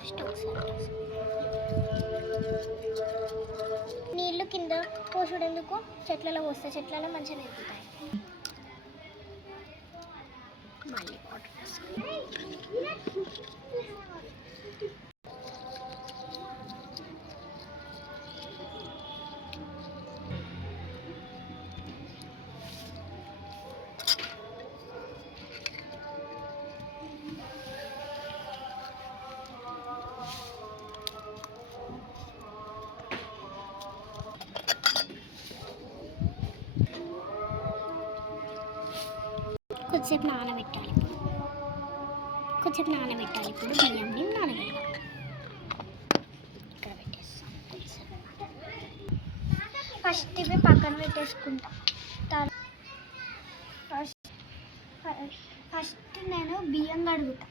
First ఒకసారి నీళ్ళు కింద పోసుడెందుకు, చెట్లలో పోస్తే చెట్లలో మంచిగా నింపుతాయి. మళ్ళీ వాటర్ కొద్దిసేపు నానబెట్టాలి. ఇప్పుడు బియ్యంని నానబెట్టాలి. ఇక్కడ పెట్టేస్తాం. ఫస్ట్ ఇవి పక్కన పెట్టేసుకుంటాం. ఫస్ట్ నేను బియ్యం కడుగుతా.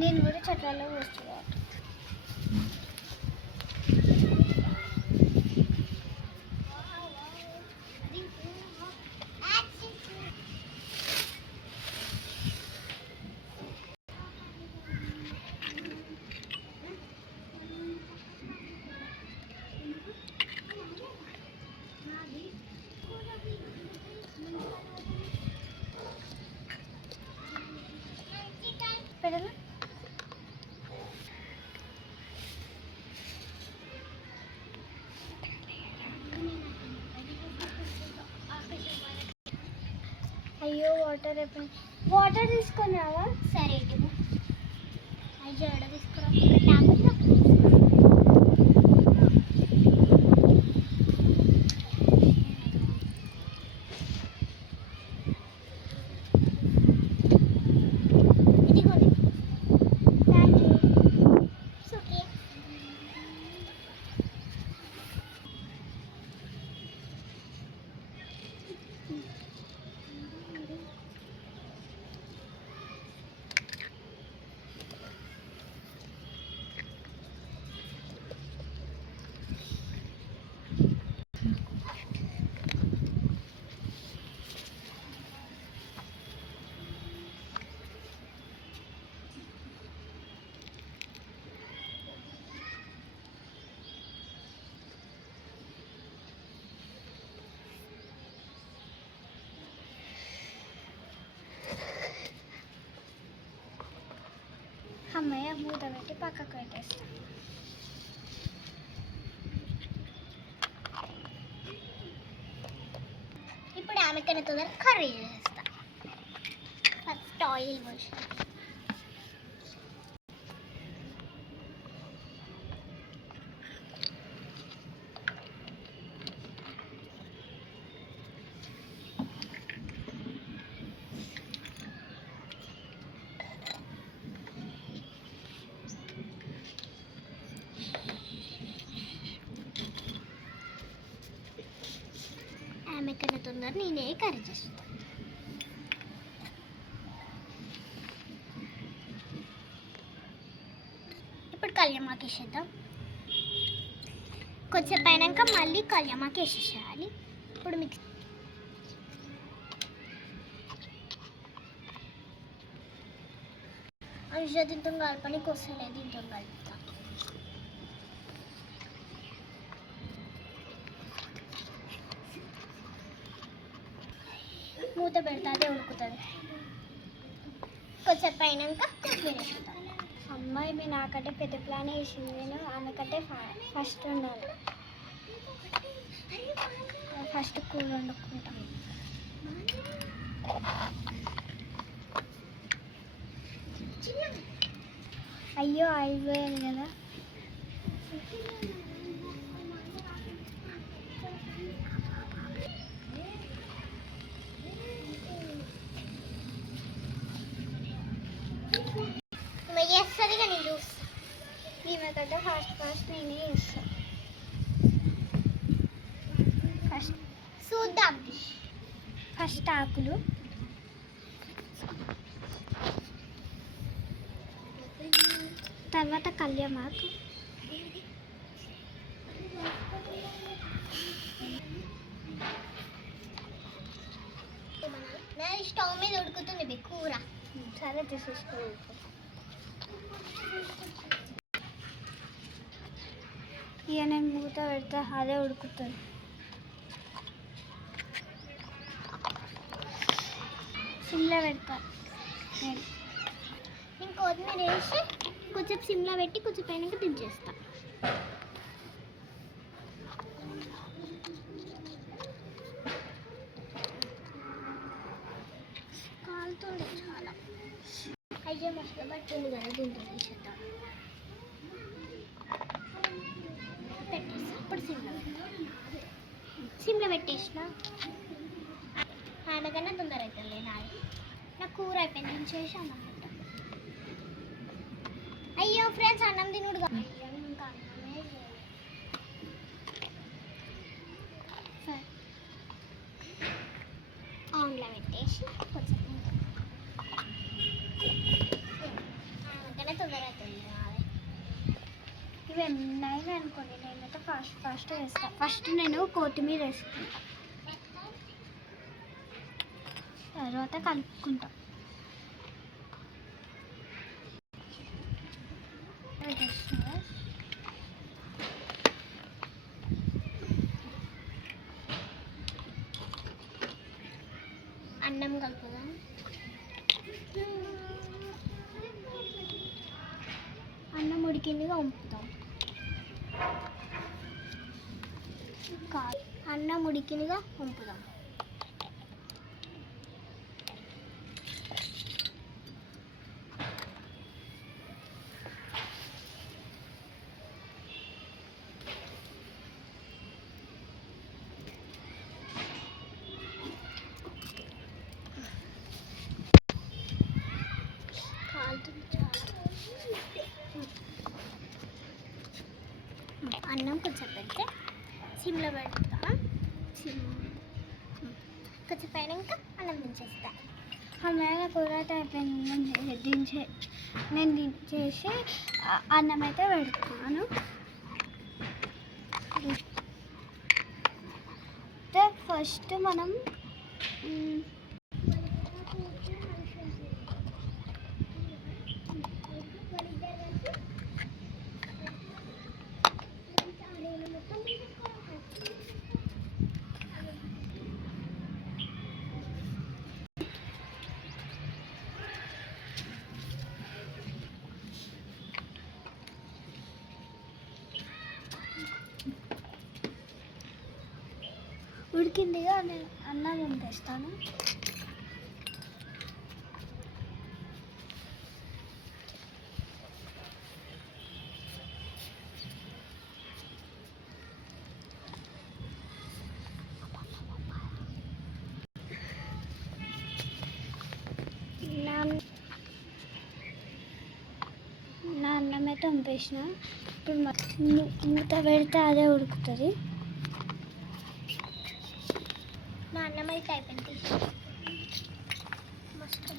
నేను కూడా చెట్లలో పోస్తున్నాను. పెడనా అయ్యో వాటర్ తీసుకొని రావా? సరే ఇటు అయ్యో ఎడ తీసుకురా. అమ్మయ్య మూత పెట్టి పక్కకు పెట్టేస్తాను. ఇప్పుడు ఆమెకన్నా తొందర కర్రీ చేస్తాను. ఫస్ట్ ఆయిల్ పోసి ఆమెకన్నా తొందర నేనే కర్రీ చేస్తాను. ఇప్పుడు కళ్యామాకు వేసేద్దాం. కొంచెం అయినాక మళ్ళీ కళ్యామాకు వేసేసేయాలి. ఇప్పుడు మిక్స్ అనుష దీంతో కలపనికి వస్తలేదు. దీంతో కలుపుతా. మూత పెడితే అదే ఉడుకుతుంది. కొంచెం అయినాక కొత్తిమీర వేసుకుంటాను. అమ్మాయి మీ నాకంటే పెద్ద ప్లాన్ వేసింది. నేను ఆమెకంటే ఫస్ట్ ఉండాలి. ఫస్ట్ కూర వండుకుంటాం. అయ్యో అయిపోయాను కదా. చూద్దాం. ఫస్ట్ ఆకులు, తర్వాత కళ్యామాకు, స్టవ్ మీద ఉడుకుతుంది కూర. సరే తీసేసుకో. ఇక నేను మూత పెడతా, అదే ఉడుకుతుంది. సిమ్లో పెడతా. నేను కొత్తిమీర వేసి కొంచెం సిమ్లో పెట్టి కొంచెం పైన దించేస్తా. కాలుతుంది చాలా. అయ్యే మసాలా పట్టింది కదా, దీంతో తీసేద్దాం. పెట్టేసి ఇప్పుడు సిమ్లో పెట్టేసిన. ఆయనకన్నా తొందర అవుతుంది. నా కూర అయిపోయింది, దించేసి అన్నం పెట్టా. అయ్యో ఫ్రెండ్స్, అన్నం తినుడుగా. అయ్యో ఇంకా అన్నమే సరే ఆన్లో పెట్టేసి కొంచెం ఆయనకన్నా తొందర అవుతుంది. ఇవి ఎన్నైనా అనుకోండి, నేనైతే ఫస్ట్ వేస్తాను. ఫస్ట్ నేను కొత్తిమీర వేసుకుంటాను, తర్వాత కలుపుకుంటాం. అన్నం కలుపుదాం. అన్నం ఉడికిందిగా వంపుతాం. అన్నం ఉడికిందిగా వంపుదాం. అన్నం కొంచెం పెడితే సిమ్లో పెడతా. కొంచెం పైన ఇంకా అన్నం దించేస్తా. అన్నయ్య కూర అయితే అయిపోయింది. నేను దించేసి అన్నం అయితే పెడతాను. ఫస్ట్ మనం ఉడికిందిగా నేను అన్నం వంపేస్తాను. నా అన్నం అయితే వంపేసిన. ఇప్పుడు మూత పెడితే అదే ఉడుకుతుంది. నా అన్నం అయితే అయిపోయింది. మస్తు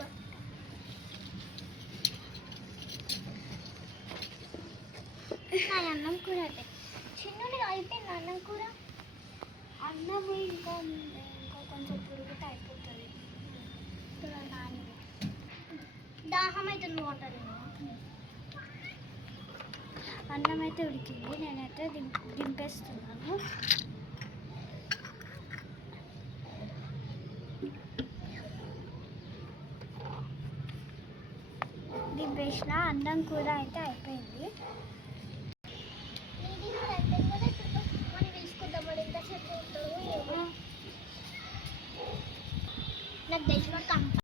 నా అన్నం కూర అయిపోయింది. చిన్నది అయిపోయింది అన్నం కూర. అన్నం ఇంకా కొంచెం పురుగుతో అయిపోతుంది. దాహం అవుతుంది వాటర్. అన్నం అయితే ఉడికింది, నేనైతే దింపేస్తున్నాను. దింపేసిన. అన్నం కూర అయితే అయిపోయింది. నాకు తెలిసిన